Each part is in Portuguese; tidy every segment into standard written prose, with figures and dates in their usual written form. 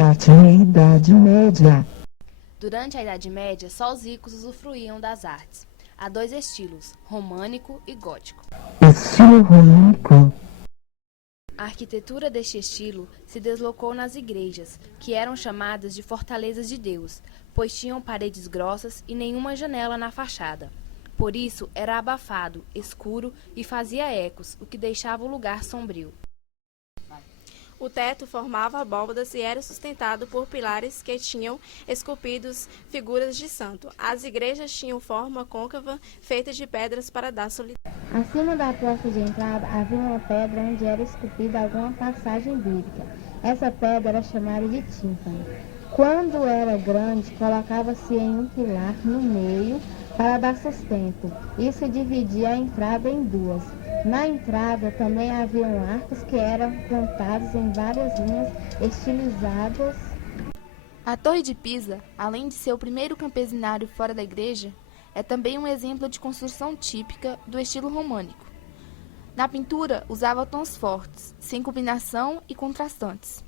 Arte na Idade Média. Durante a Idade Média, só os ricos usufruíam das artes. Há dois estilos, românico e gótico. Estilo românico. A arquitetura deste estilo se deslocou nas igrejas, que eram chamadas de fortalezas de Deus, pois tinham paredes grossas e nenhuma janela na fachada. Por isso, era abafado, escuro e fazia ecos, o que deixava o lugar sombrio. O teto formava abóbadas e era sustentado por pilares que tinham esculpidos figuras de santo. As igrejas tinham forma côncava, feita de pedras para dar solidez. Acima da porta de entrada havia uma pedra onde era esculpida alguma passagem bíblica. Essa pedra era chamada de tímpano. Quando era grande, colocava-se em um pilar no meio para dar sustento. Isso dividia a entrada em duas. Na entrada também haviam arcos que eram plantados em várias linhas estilizadas. A Torre de Pisa, além de ser o primeiro campesinário fora da igreja, é também um exemplo de construção típica do estilo românico. Na pintura, usava tons fortes, sem combinação e contrastantes.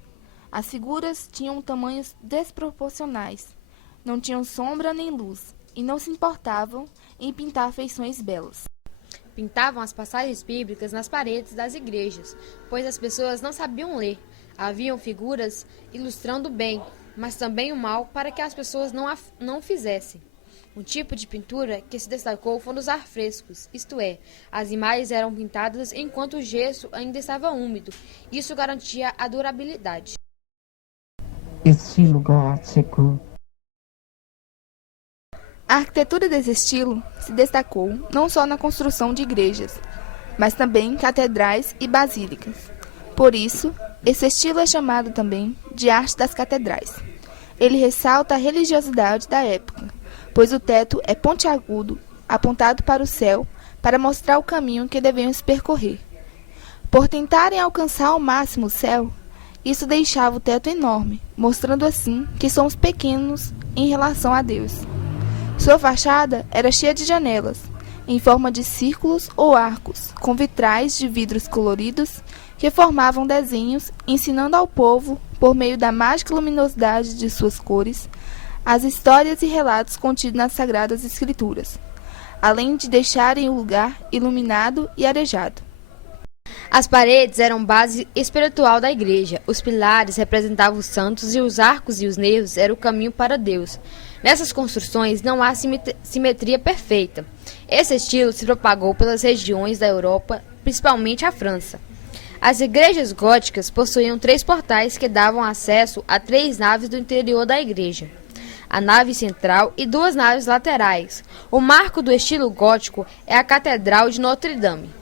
As figuras tinham tamanhos desproporcionais, não tinham sombra nem luz e não se importavam em pintar feições belas. Pintavam as passagens bíblicas nas paredes das igrejas, pois as pessoas não sabiam ler. Haviam figuras ilustrando o bem, mas também o mal para que as pessoas não fizessem. Um tipo de pintura que se destacou foram os afrescos, isto é, as imagens eram pintadas enquanto o gesso ainda estava úmido. Isso garantia a durabilidade. Estilo gótico. A arquitetura desse estilo se destacou não só na construção de igrejas, mas também em catedrais e basílicas. Por isso, esse estilo é chamado também de arte das catedrais. Ele ressalta a religiosidade da época, pois o teto é pontiagudo, apontado para o céu, para mostrar o caminho que devemos percorrer. Por tentarem alcançar ao máximo o céu, isso deixava o teto enorme, mostrando assim que somos pequenos em relação a Deus. Sua fachada era cheia de janelas, em forma de círculos ou arcos, com vitrais de vidros coloridos que formavam desenhos, ensinando ao povo, por meio da mágica luminosidade de suas cores, as histórias e relatos contidos nas Sagradas Escrituras, além de deixarem o lugar iluminado e arejado. As paredes eram base espiritual da igreja, os pilares representavam os santos e os arcos e os nervos eram o caminho para Deus. Nessas construções não há simetria perfeita. Esse estilo se propagou pelas regiões da Europa, principalmente a França. As igrejas góticas possuíam 3 portais que davam acesso a 3 naves do interior da igreja. A nave central e 2 naves laterais. O marco do estilo gótico é a Catedral de Notre Dame.